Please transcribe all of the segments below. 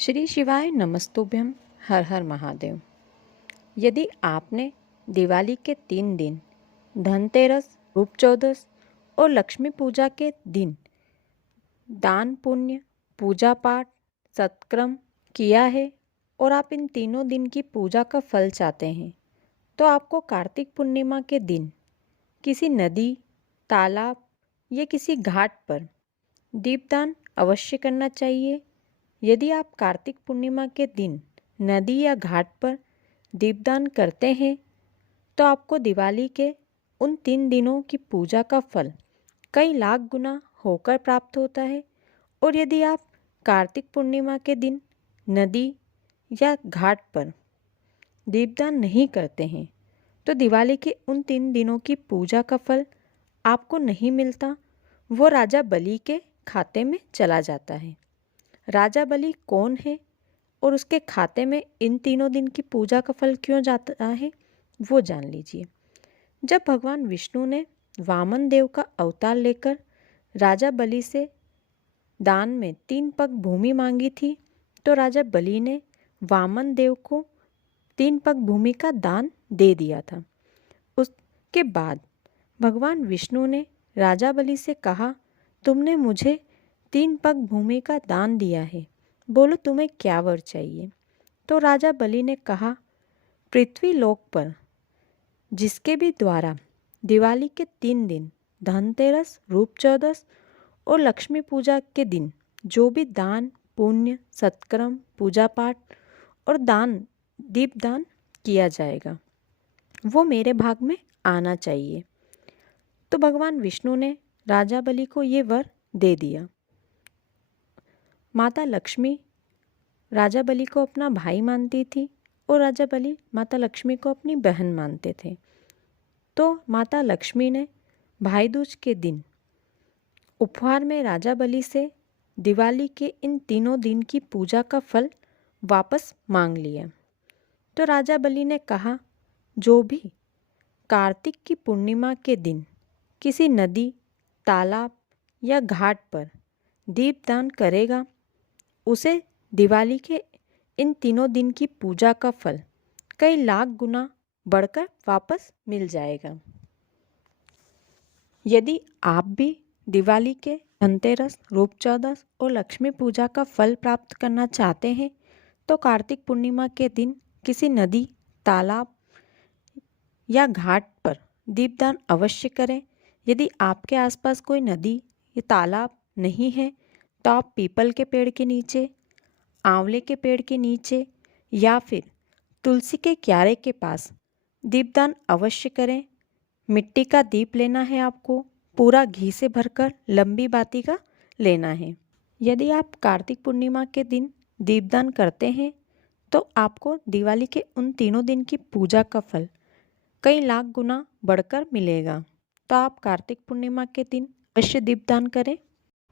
श्री शिवाय नमस्तुभ्यम। हर हर महादेव। यदि आपने दिवाली के 3 दिन धनतेरस, रूप चौदस और लक्ष्मी पूजा के दिन दान पुण्य, पूजा पाठ, सत्कर्म किया है और आप इन तीनों दिन की पूजा का फल चाहते हैं, तो आपको कार्तिक पूर्णिमा के दिन किसी नदी, तालाब या किसी घाट पर दीपदान अवश्य करना चाहिए। यदि आप कार्तिक पूर्णिमा के दिन नदी या घाट पर दीपदान करते हैं तो आपको दिवाली के उन 3 दिनों की पूजा का फल कई लाख गुना होकर प्राप्त होता है। और यदि आप कार्तिक पूर्णिमा के दिन नदी या घाट पर दीपदान नहीं करते हैं तो दिवाली के उन 3 दिनों की पूजा का फल आपको नहीं मिलता, वो राजा बलि के खाते में चला जाता है। राजा बलि कौन है और उसके खाते में इन 3 दिन की पूजा का फल क्यों जाता है, वो जान लीजिए। जब भगवान विष्णु ने वामन देव का अवतार लेकर राजा बलि से दान में 3 पग भूमि मांगी थी, तो राजा बलि ने वामन देव को 3 पग भूमि का दान दे दिया था। उसके बाद भगवान विष्णु ने राजा बलि से कहा, तुमने मुझे 3 पग भूमि का दान दिया है, बोलो तुम्हें क्या वर चाहिए। तो राजा बलि ने कहा, पृथ्वी लोक पर जिसके भी द्वारा दिवाली के 3 दिन धनतेरस, रूप चौदस और लक्ष्मी पूजा के दिन जो भी दान पुण्य, सत्कर्म, पूजा पाठ और दीपदान किया जाएगा वो मेरे भाग में आना चाहिए। तो भगवान विष्णु ने राजा बलि को ये वर दे दिया। माता लक्ष्मी राजा बलि को अपना भाई मानती थी और राजा बलि माता लक्ष्मी को अपनी बहन मानते थे। तो माता लक्ष्मी ने भाई दूज के दिन उपहार में राजा बलि से दिवाली के इन 3 दिन की पूजा का फल वापस मांग लिया। तो राजा बलि ने कहा, जो भी कार्तिक की पूर्णिमा के दिन किसी नदी, तालाब या घाट पर दीपदान करेगा उसे दिवाली के इन 3 दिन की पूजा का फल कई लाख गुना बढ़कर वापस मिल जाएगा। यदि आप भी दिवाली के धनतेरस, रूप चौदस और लक्ष्मी पूजा का फल प्राप्त करना चाहते हैं तो कार्तिक पूर्णिमा के दिन किसी नदी, तालाब या घाट पर दीपदान अवश्य करें। यदि आपके आसपास कोई नदी या तालाब नहीं है तो आप पीपल के पेड़ के नीचे, आंवले के पेड़ के नीचे या फिर तुलसी के क्यारे के पास दीपदान अवश्य करें। मिट्टी का दीप लेना है आपको, पूरा घी से भरकर लंबी बाती का लेना है। यदि आप कार्तिक पूर्णिमा के दिन दीपदान करते हैं तो आपको दिवाली के उन 3 दिन की पूजा का फल कई लाख गुना बढ़कर मिलेगा। तो आप कार्तिक पूर्णिमा के दिन अवश्य दीपदान करें।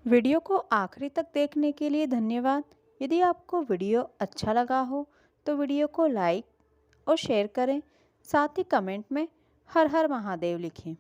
वीडियो को आखिरी तक देखने के लिए धन्यवाद। यदि आपको वीडियो अच्छा लगा हो तो वीडियो को लाइक और शेयर करें, साथ ही कमेंट में हर हर महादेव लिखें।